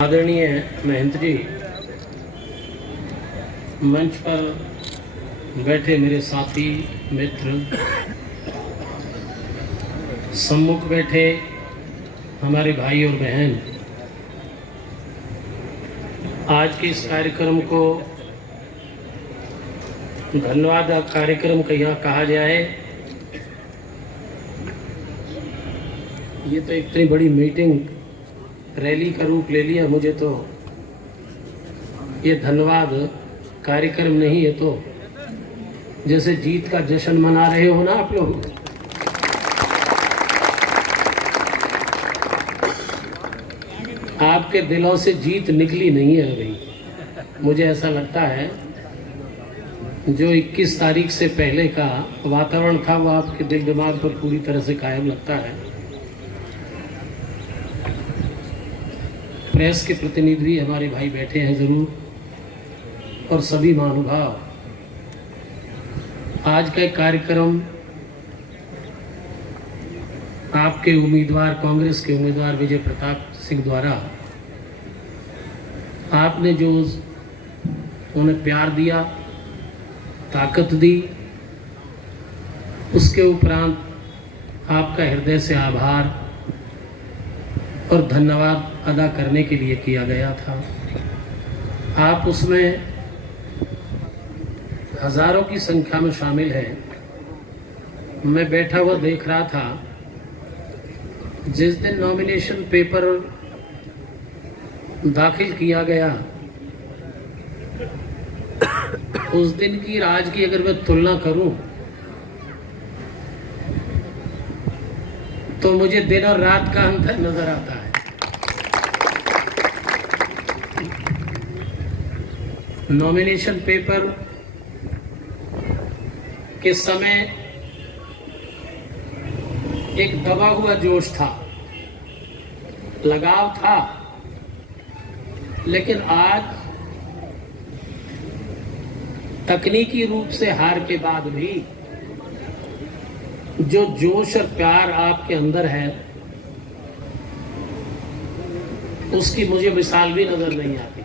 आदरणीय महंत जी, मंच पर बैठे मेरे साथी मित्र, सम्मुख बैठे हमारे भाई और बहन, आज के इस कार्यक्रम को धन्यवाद कार्यक्रम का यहाँ कहा जाए। ये तो इतनी बड़ी मीटिंग रैली का रूप ले लिया, मुझे तो ये धन्यवाद कार्यक्रम नहीं है तो जैसे जीत का जश्न मना रहे हो ना आप लोग। आपके दिलों से जीत निकली नहीं है अभी। मुझे ऐसा लगता है जो 21 तारीख से पहले का वातावरण था वो आपके दिल दिमाग पर पूरी तरह से कायम लगता है। प्रेस के प्रतिनिधि हमारे भाई बैठे हैं जरूर, और सभी महानुभाव, आज का कार्यक्रम आपके उम्मीदवार, कांग्रेस के उम्मीदवार विजय प्रताप सिंह द्वारा आपने जो उन्हें प्यार दिया, ताकत दी, उसके उपरांत आपका हृदय से आभार और धन्यवाद अदा करने के लिए किया गया था। आप उसमें हजारों की संख्या में शामिल हैं। मैं बैठा हुआ देख रहा था, जिस दिन नॉमिनेशन पेपर दाखिल किया गया उस दिन की आज की अगर मैं तुलना करूं तो मुझे दिन और रात का अंतर नजर आता है। नॉमिनेशन पेपर के समय एक दबा हुआ जोश था, लगाव था, लेकिन आज तकनीकी रूप से हार के बाद भी जो जोश और प्यार आपके अंदर है उसकी मुझे मिसाल भी नजर नहीं आती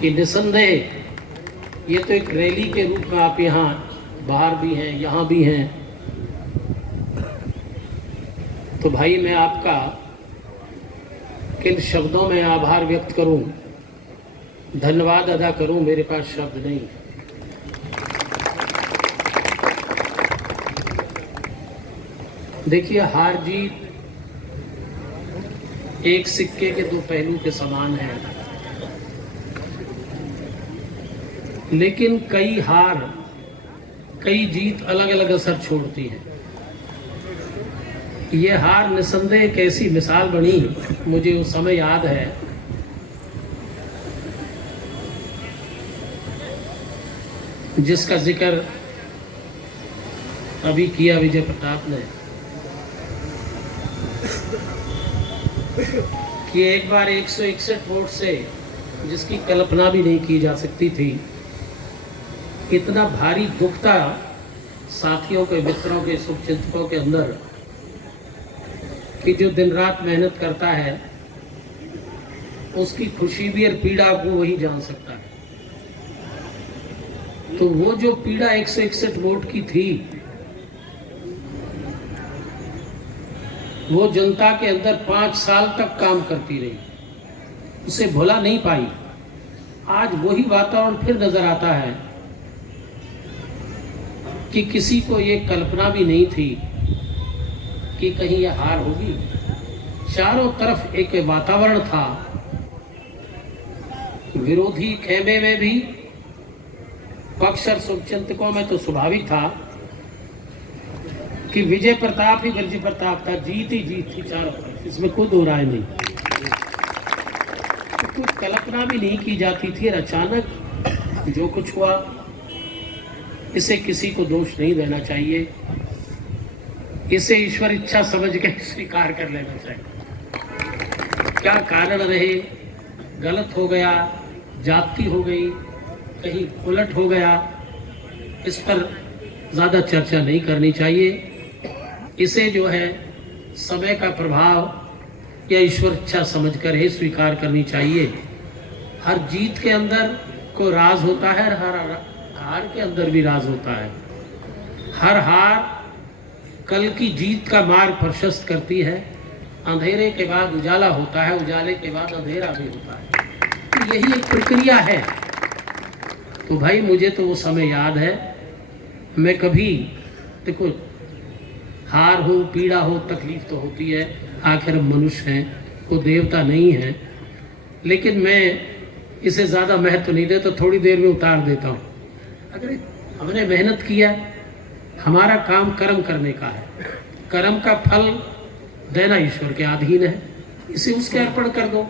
कि निसंदेह ये तो एक रैली के रूप में आप यहाँ बाहर भी हैं, यहाँ भी हैं। तो भाई मैं आपका किन शब्दों में आभार व्यक्त करूं, धन्यवाद अदा करूं, मेरे पास शब्द नहीं। देखिए, हार जीत एक सिक्के के दो पहलू के समान है, लेकिन कई हार, कई जीत अलग अलग असर छोड़ती है। ये हार निसंदेह एक ऐसी मिसाल बनी, मुझे उस समय याद है जिसका जिक्र अभी किया विजय प्रताप ने, कि एक बार 161 वोट से, जिसकी कल्पना भी नहीं की जा सकती थी, इतना भारी दुख था साथियों के, मित्रों के, शुभचिंतकों के अंदर कि जो दिन रात मेहनत करता है उसकी खुशी भी और पीड़ा को वही जान सकता है। तो वो जो पीड़ा 161 वोट की थी, वो जनता के अंदर 5 साल तक काम करती रही, उसे भुला नहीं पाई। आज वही वातावरण फिर नजर आता है कि किसी को ये कल्पना भी नहीं थी कि कहीं यह हार होगी। चारों तरफ एक वातावरण था, विरोधी खेमे में भी, पक्ष और शुभचिंतकों में तो स्वाभाविक था कि विजय प्रताप ही विजय प्रताप था, जीत ही जीत थी चारों तरफ, इसमें कोई दो राय नहीं। तो कुछ कल्पना भी नहीं की जाती थी, और अचानक जो कुछ हुआ, इसे किसी को दोष नहीं देना चाहिए, इसे ईश्वर इच्छा समझ के स्वीकार कर लेना चाहिए। क्या कारण रहे, गलत हो गया, जाति हो गई, कहीं उलट हो गया, इस पर ज्यादा चर्चा नहीं करनी चाहिए। इसे जो है समय का प्रभाव या ईश्वर इच्छा समझकर ही स्वीकार करनी चाहिए। हर जीत के अंदर कोई राज होता है, हर हार के अंदर भी राज होता है। हर हार कल की जीत का मार्ग प्रशस्त करती है। अंधेरे के बाद उजाला होता है, उजाले के बाद अंधेरा भी होता है। तो यही एक प्रक्रिया है। तो भाई मुझे तो वो समय याद है, मैं कभी, देखो हार हो, पीड़ा हो, तकलीफ तो होती है, आखिर हम मनुष्य हैं, वो देवता नहीं है। लेकिन मैं इसे ज़्यादा महत्व नहीं देता, तो थोड़ी देर में उतार देता हूँ। अगर हमने मेहनत किया, हमारा काम कर्म करने का है, कर्म का फल देना ईश्वर के अधीन है, इसे उसके अर्पण कर दो।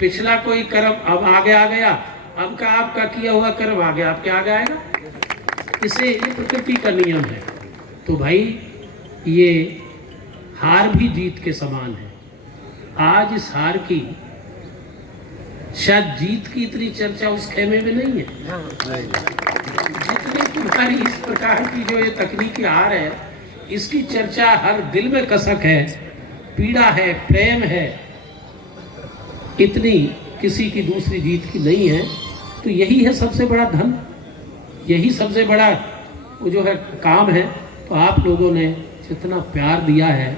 पिछला कोई कर्म अब आगे आ गया, अब का आपका किया हुआ कर्म आगे आपके आगे आएगा। इसे ये प्रकृति का नियम है। तो भाई ये हार भी जीत के समान है। आज इस हार की शायद जीत की इतनी चर्चा उस खेमे में नहीं है जितनी तुम्हारी इस प्रकार की जो ये तकनीकी हार है, इसकी चर्चा हर दिल में कसक है, पीड़ा है, प्रेम है, इतनी किसी की दूसरी जीत की नहीं है। तो यही है सबसे बड़ा धन, यही सबसे बड़ा वो जो है काम है। तो आप लोगों ने जितना प्यार दिया है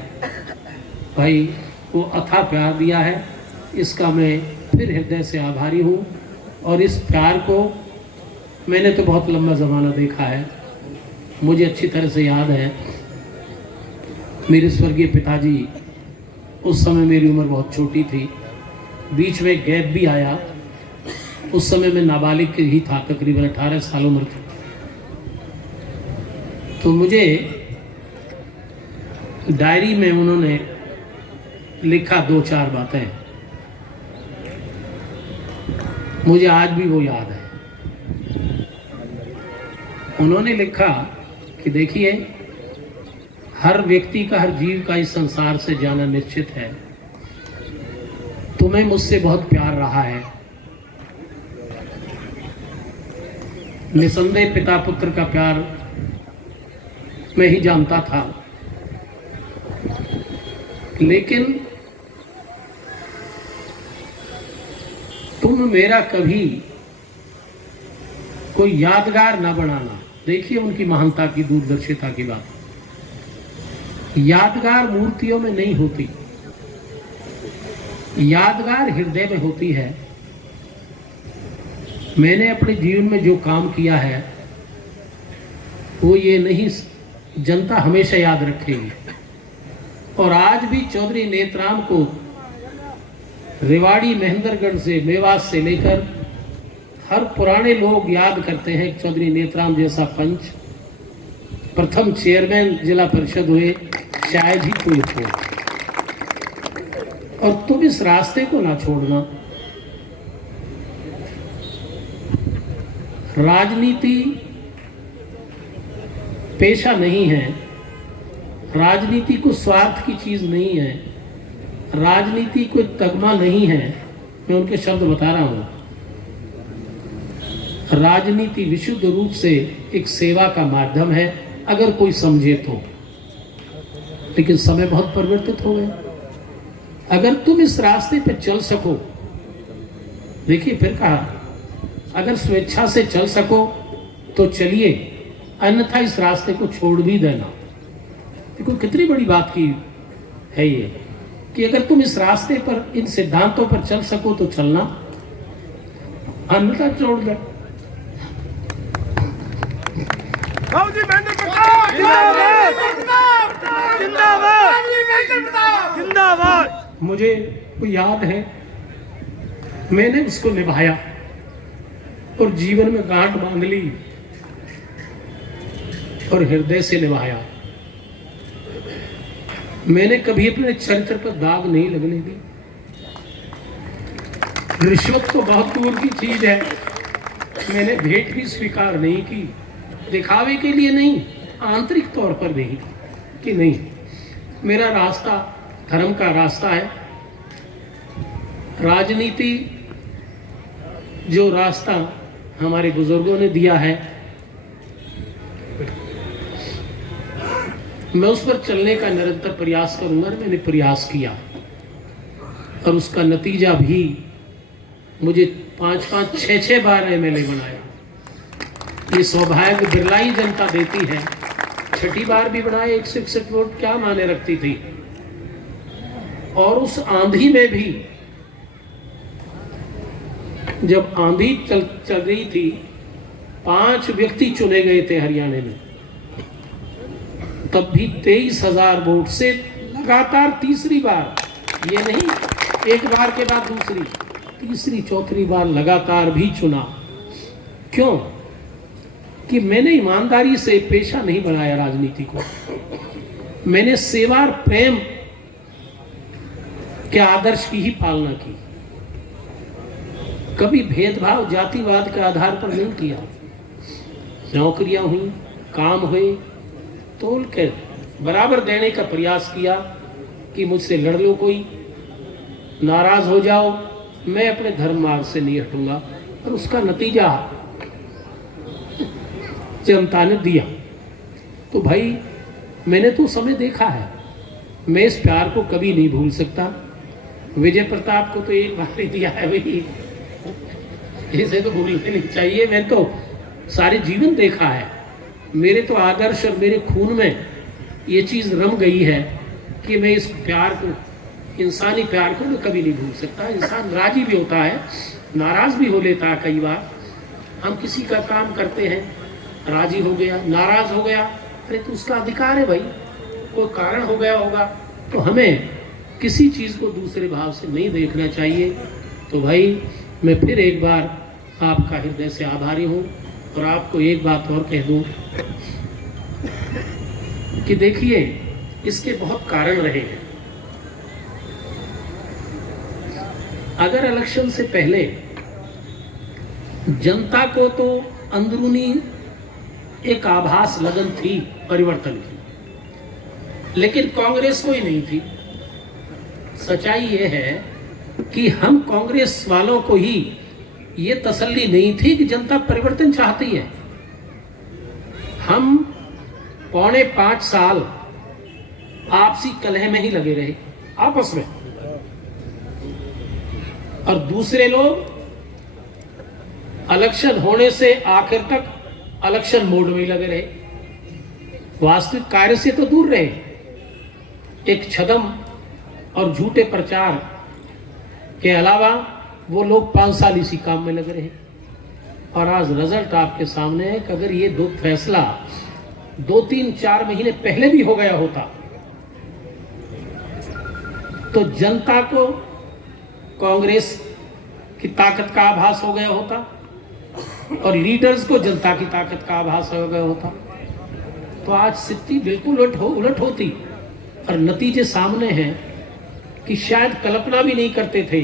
भाई, वो अथाह प्यार दिया है, इसका मैं फिर हृदय से आभारी हूँ। और इस प्यार को मैंने तो बहुत लंबा ज़माना देखा है। मुझे अच्छी तरह से याद है, मेरे स्वर्गीय पिताजी, उस समय मेरी उम्र बहुत छोटी थी, बीच में गैप भी आया। उस समय मैं नाबालिग ही था, तकरीबन 18 साल उम्र थी। तो मुझे डायरी में उन्होंने लिखा 2-4 बातें, मुझे आज भी वो याद है। उन्होंने लिखा कि देखिए, हर व्यक्ति का, हर जीव का इस संसार से जाना निश्चित है। तुम्हें मुझसे बहुत प्यार रहा है। निसंदेह पिता पुत्र का प्यार मैं ही जानता था, लेकिन तुम मेरा कभी कोई यादगार ना बनाना। देखिए उनकी महानता की, दूरदर्शिता की बात। यादगार मूर्तियों में नहीं होती, यादगार हृदय में होती है। मैंने अपने जीवन में जो काम किया है वो ये नहीं, जनता हमेशा याद रखेगी। और आज भी चौधरी नेतराम को रेवाड़ी, महेंद्रगढ़ से, मेवात से लेकर हर पुराने लोग याद करते हैं। चौधरी नेतराम जैसा पंच, प्रथम चेयरमैन जिला परिषद हुए, शायद ही कोई हो। और तुम इस रास्ते को ना छोड़ना। राजनीति पेशा नहीं है, राजनीति को स्वार्थ की चीज नहीं है, राजनीति कोई तगमा नहीं है। मैं उनके शब्द बता रहा हूं। राजनीति विशुद्ध रूप से एक सेवा का माध्यम है, अगर कोई समझे तो। लेकिन समय बहुत परिवर्तित हो गया। अगर तुम इस रास्ते पे चल सको, देखिए फिर कहा, अगर स्वेच्छा से चल सको तो चलिए, अन्यथा इस रास्ते को छोड़ भी देना। देखो कितनी बड़ी बात की है ये, कि अगर तुम इस रास्ते पर, इन सिद्धांतों पर चल सको तो चलना, अन्यथा छोड़ दे। मुझे वो याद है, मैंने उसको निभाया और जीवन में गांठ बांध ली और हृदय से निभाया। मैंने कभी अपने चरित्र पर दाग नहीं लगने दी। रिश्वत तो बहुत दूर की चीज है, मैंने भेंट भी स्वीकार नहीं की, दिखावे के लिए नहीं, आंतरिक तौर पर नहीं, कि नहीं, मेरा रास्ता धर्म का रास्ता है। राजनीति जो रास्ता हमारे बुजुर्गों ने दिया है, मैं उस पर चलने का निरंतर प्रयास करूंगा। मैंने प्रयास किया। और उसका नतीजा भी मुझे 5-5, 6-6 बार एमएलए बनाया। ये सौभाग्य बिरलाई जनता देती है। छठी बार भी बनाए 161 वोट क्या माने रखती थी। और उस आंधी में भी, जब आंधी चल रही थी, 5 व्यक्ति चुने गए थे हरियाणा में, तब भी 23,000 वोट से लगातार तीसरी बार, ये नहीं एक बार के बाद दूसरी, तीसरी चौथी बार लगातार भी चुना। क्यों? कि मैंने ईमानदारी से पेशा नहीं बनाया राजनीति को। मैंने सेवा और प्रेम के आदर्श की ही पालना की। कभी भेदभाव जातिवाद के आधार पर नहीं किया। नौकरियां हुई, काम हुए, तोल के बराबर देने का प्रयास किया कि मुझसे लड़ लो, कोई नाराज हो जाओ, मैं अपने धर्म मार्ग से नहीं हटूंगा। और उसका नतीजा जनता ने दिया। तो भाई मैंने तो समय देखा है, मैं इस प्यार को कभी नहीं भूल सकता। विजय प्रताप को तो एक बार ही दिया है भाई, इसे तो भूलने नहीं चाहिए। मैं तो सारे जीवन देखा है। मेरे तो आदर्श और मेरे खून में ये चीज़ रम गई है कि मैं इस प्यार को, इंसानी प्यार को मैं कभी नहीं भूल सकता। इंसान राजी भी होता है, नाराज भी हो लेता है। कई बार हम किसी का काम करते हैं, राजी हो गया, नाराज हो गया, अरे तो उसका अधिकार है भाई, कोई कारण हो गया होगा। तो हमें किसी चीज़ को दूसरे भाव से नहीं देखना चाहिए। तो भाई मैं फिर एक बार आपका हृदय से आभारी हूँ। और आपको एक बात और कह दूँ कि देखिए, इसके बहुत कारण रहे हैं। अगर इलेक्शन से पहले जनता को तो अंदरूनी एक आभास लगन थी परिवर्तन की, लेकिन कांग्रेस को ही नहीं थी। सच्चाई ये है कि हम कांग्रेस वालों को ही ये तसल्ली नहीं थी कि जनता परिवर्तन चाहती है। हम 4.25 साल आपसी कलह में ही लगे रहे आपस में, और दूसरे लोग इलेक्शन होने से आखिर तक इलेक्शन मोड में ही लगे रहे, वास्तविक कार्य से तो दूर रहे। एक छदम और झूठे प्रचार के अलावा वो लोग 5 साल इसी काम में लगे रहे। और आज रिजल्ट आपके सामने है कि अगर ये दो फैसला 2-3-4 महीने पहले भी हो गया होता तो जनता को कांग्रेस की ताकत का आभास हो गया होता और लीडर्स को जनता की ताकत का आभास हो गया होता। तो आज स्थिति बिल्कुल उलट होती। और नतीजे सामने हैं कि शायद कल्पना भी नहीं करते थे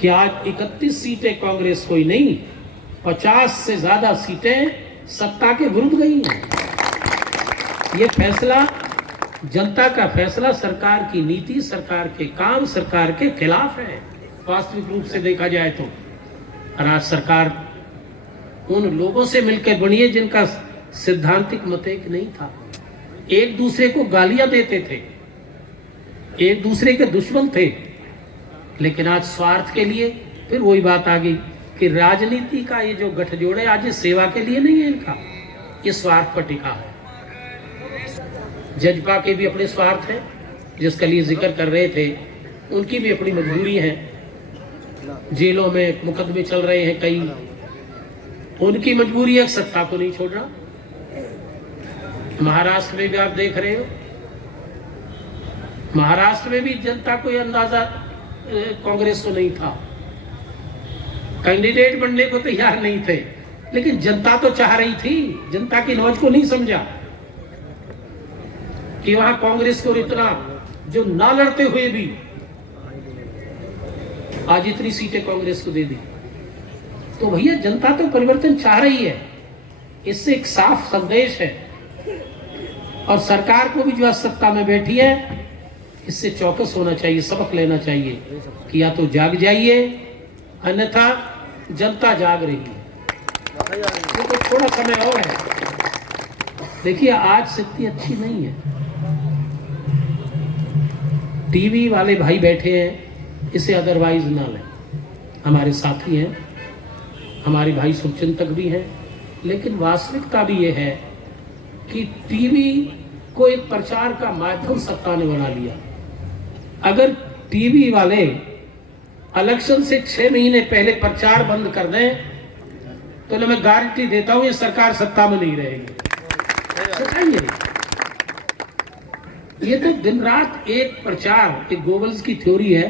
कि आज 31 सीटें कांग्रेस को ही नहीं, 50 से ज्यादा सीटें सत्ता के विरुद्ध गई हैं। ये फैसला, जनता का फैसला, सरकार की नीति, सरकार के काम, सरकार के खिलाफ है वास्तविक रूप से देखा जाए तो। और आज सरकार उन लोगों से मिलकर बनी है जिनका सिद्धांतिक मत एक नहीं था। एक दूसरे को गालियां देते थे, एक दूसरे के दुश्मन थे, लेकिन आज स्वार्थ के लिए फिर वही बात आ गई कि राजनीति का ये जो गठजोड़ है आज ये सेवा के लिए नहीं है, इनका ये स्वार्थ पर टिका है। जजपा के भी अपने स्वार्थ है, जिसका लिए जिक्र कर रहे थे, उनकी भी अपनी मजबूरी है। जेलों में मुकदमे चल रहे हैं कई, उनकी मजबूरी है सत्ता को नहीं छोड़ना। महाराष्ट्र में भी आप देख रहे हो, महाराष्ट्र में भी जनता को यह अंदाजा कांग्रेस को नहीं था, कैंडिडेट बनने को तैयार नहीं थे, लेकिन जनता तो चाह रही थी। जनता की नौज को नहीं समझा कि वहां कांग्रेस को इतना, जो ना लड़ते हुए भी आज इतनी सीटें कांग्रेस को दे दी। तो भैया जनता तो परिवर्तन चाह रही है, इससे एक साफ संदेश है। और सरकार को भी जो आज सत्ता में बैठी है, इससे चौकस होना चाहिए, सबक लेना चाहिए कि या तो जाग जाइए, अन्यथा जनता जाग रही है। तो थोड़ा समय और है। देखिए आज स्थिति अच्छी नहीं है। टीवी वाले भाई बैठे हैं, इसे अदरवाइज ना लें। हमारे साथी हैं, हमारे भाई शुभचिंतक भी हैं, लेकिन वास्तविकता भी ये है कि टीवी को एक प्रचार का माध्यम सत्ता ने बना लिया। अगर टीवी वाले इलेक्शन से 6 महीने पहले प्रचार बंद कर दें तो मैं गारंटी देता हूं ये सरकार सत्ता में नहीं रहेगी। बताइए, ये तो दिन रात एक प्रचार, एक गोबल्स की थ्योरी है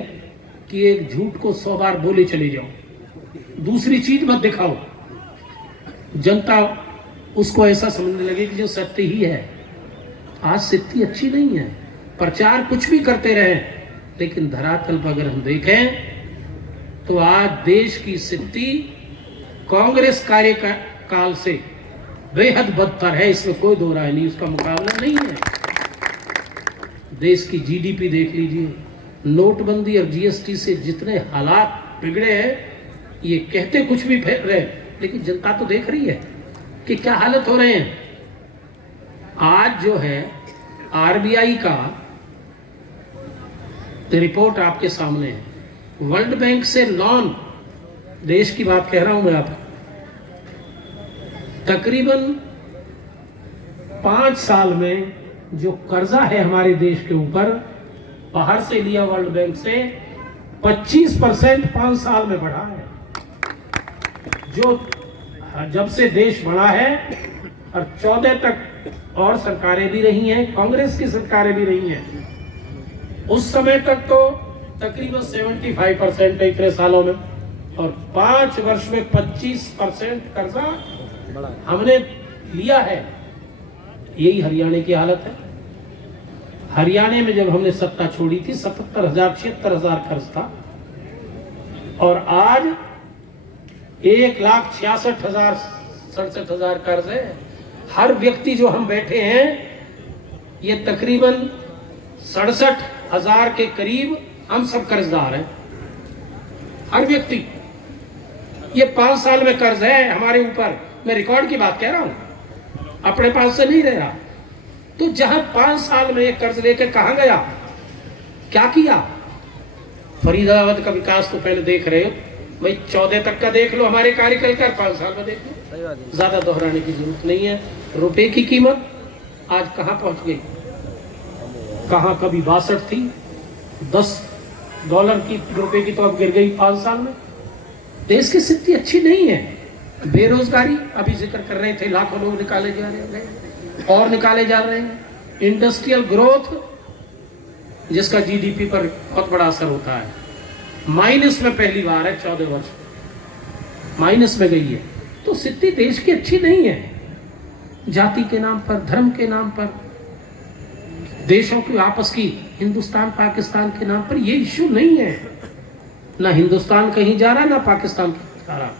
कि एक झूठ को 100 बार बोले चले जाओ, दूसरी चीज मत दिखाओ, जनता उसको ऐसा समझने लगे कि जो सत्य ही है। आज स्थिति अच्छी नहीं है, प्रचार कुछ भी करते रहे, लेकिन धरातल पर अगर हम देखें तो आज देश की स्थिति कांग्रेस कार्यकाल से बेहद बदतर है, इसमें कोई दो राय नहीं, उसका मुकाबला नहीं है। देश की जीडीपी देख लीजिए, नोटबंदी और जीएसटी से जितने हालात बिगड़े हैं, ये कहते कुछ भी फेर रहे, लेकिन जनता तो देख रही है कि क्या हालत हो रहे हैं। आज जो है आरबीआई का रिपोर्ट आपके सामने है, वर्ल्ड बैंक से लोन, देश की बात कह रहा हूं मैं आपको, तकरीबन 5 साल में जो कर्जा है हमारे देश के ऊपर, बाहर से लिया वर्ल्ड बैंक से, 25% 5 साल में बढ़ा है। जो जब से देश बढ़ा है और 14 तक और सरकारें भी रही हैं, कांग्रेस की सरकारें भी रही हैं, उस समय तक तो तकरीबन 75% है इतने सालों में, और 5 वर्ष में 25% कर्जा हमने लिया है। यही हरियाणा की हालत है। हरियाणा में जब हमने सत्ता छोड़ी थी 77,000-76,000 कर्ज था, और आज 1,66,000-67,000 कर्ज है। हर व्यक्ति जो हम बैठे हैं, ये तकरीबन 67,000 के करीब हम सब कर्जदार हैं, हर व्यक्ति। ये 5 साल में कर्ज है हमारे ऊपर, मैं रिकॉर्ड की बात कह रहा हूं, अपने पास से नहीं रह रहा। तो जहां 5 साल में ये कर्ज लेकर कहां गया, क्या किया? फरीदाबाद का विकास तो पहले देख रहे हो भाई, 14 तक का देख लो हमारे कार्यकाल का, 5 साल में देख लो, ज्यादा दोहराने की जरूरत नहीं है। रुपए की कीमत आज कहां पहुंच गई, कहां कभी 62 थी, $10 की रुपए की तो अब गिर गई 5 साल में। देश की स्थिति अच्छी नहीं है। बेरोजगारी अभी जिक्र कर रहे थे, लाखों लोग निकाले जा रहे हैं और निकाले जा रहे हैं। इंडस्ट्रियल ग्रोथ जिसका जीडीपी पर बहुत बड़ा असर होता है, माइनस में पहली बार है, 14 वर्ष माइनस में गई है। तो स्थिति देश की अच्छी नहीं है। जाति के नाम पर, धर्म के नाम पर, देशों की आपस की, हिंदुस्तान पाकिस्तान के नाम पर ये इश्यू नहीं है। ना हिंदुस्तान कहीं जा रहा, ना पाकिस्तान कहीं जा रहा,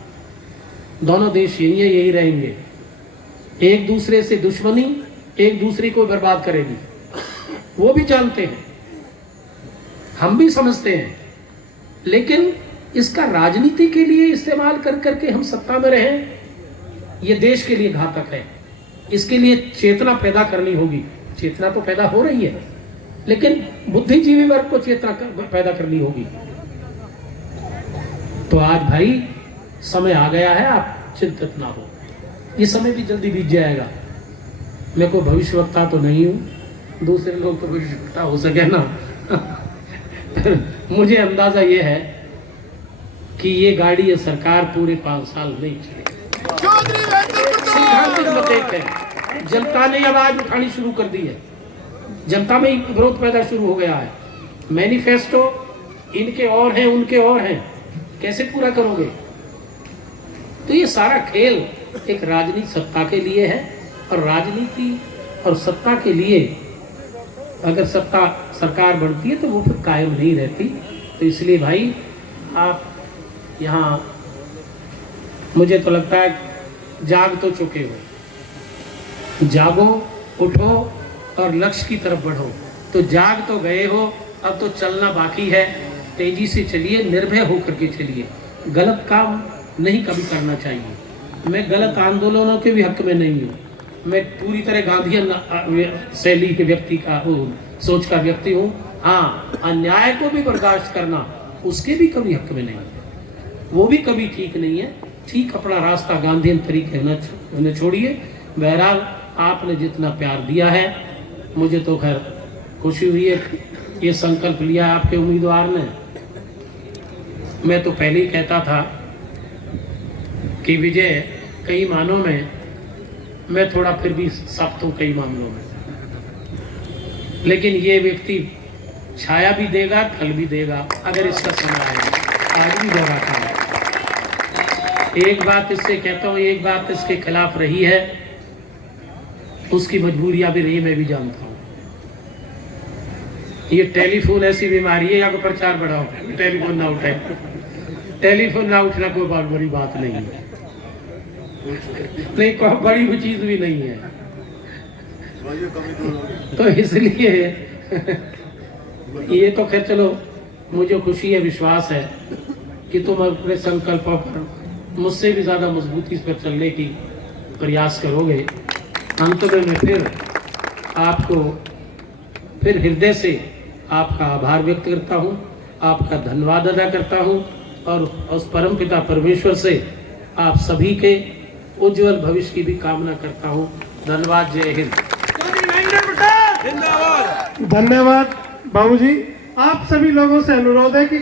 दोनों देश यही है, यही रहेंगे। एक दूसरे से दुश्मनी एक दूसरे को बर्बाद करेगी, वो भी जानते हैं, हम भी समझते हैं, लेकिन इसका राजनीति के लिए इस्तेमाल कर करके हम सत्ता में रहें, ये देश के लिए घातक है। इसके लिए चेतना पैदा करनी होगी। चेतना तो पैदा हो रही है, लेकिन बुद्धिजीवी वर्ग को चेतना पैदा करनी होगी। तो आज भाई समय आ गया है, आप चिंतित ना हो, ये समय भी जल्दी बीत जाएगा। मैं कोई भविष्यवक्ता तो नहीं हूं, दूसरे लोग तो भविष्यवक्ता हो सके ना। मुझे अंदाजा ये है कि ये गाड़ी, ये सरकार पूरे 5 साल नहीं चलेगी। जनता ने आवाज उठानी शुरू कर दी है, जनता में विरोध पैदा शुरू हो गया है। मैनिफेस्टो इनके और हैं, उनके और हैं, कैसे पूरा करोगे? तो ये सारा खेल एक राजनीति सत्ता के लिए है, और राजनीति और सत्ता के लिए अगर सत्ता सरकार बढ़ती है तो वो फिर कायम नहीं रहती। तो इसलिए भाई आप यहाँ, मुझे तो लगता है जाग तो चुके हो, जागो, उठो और लक्ष्य की तरफ बढ़ो। तो जाग तो गए हो, अब तो चलना बाकी है। तेजी से चलिए, निर्भय होकर के चलिए, गलत काम नहीं कभी करना चाहिए। मैं गलत आंदोलनों के भी हक में नहीं हूँ, मैं पूरी तरह गांधीयन शैली के व्यक्ति का, सोच का व्यक्ति हूँ। हाँ, अन्याय को भी बर्दाश्त करना उसके भी कभी हक में नहीं है, वो भी कभी ठीक नहीं है। ठीक अपना रास्ता गांधीयन तरीके होने छोड़िए। बहरहाल आपने जितना प्यार दिया है मुझे तो खैर खुशी हुई है। ये संकल्प लिया आपके उम्मीदवार ने। मैं तो पहले ही कहता था कि विजय कई मानों में, मैं थोड़ा फिर भी सख्त हूँ कई मामलों में, लेकिन ये व्यक्ति छाया भी देगा फल भी देगा अगर इसका समय आएगा। आज भी दोहराता है, एक बात इससे कहता हूँ, एक बात इसके खिलाफ रही है, उसकी मजबूरियां भी रही, मैं भी जानता हूँ। ये टेलीफोन ऐसी बीमारी है, या को प्रचार बढ़ाओ, टेलीफोन ना उठाए। टेलीफोन ना उठना कोई बहुत बड़ी बात नहीं है, नहीं कोई बड़ी चीज भी नहीं है। तो इसलिए ये तो खैर चलो, मुझे खुशी है, विश्वास है कि तुम अपने संकल्पों पर मुझसे भी ज्यादा मजबूती पर चलने की प्रयास करोगे। अंत में मैं फिर आपको फिर हृदय से आपका आभार व्यक्त करता हूँ, आपका धन्यवाद अदा करता हूँ और उस परमपिता परमेश्वर से आप सभी के उज्जवल भविष्य की भी कामना करता हूँ। धन्यवाद। जय हिंद। धन्यवाद बाबूजी। आप सभी लोगों से अनुरोध है कि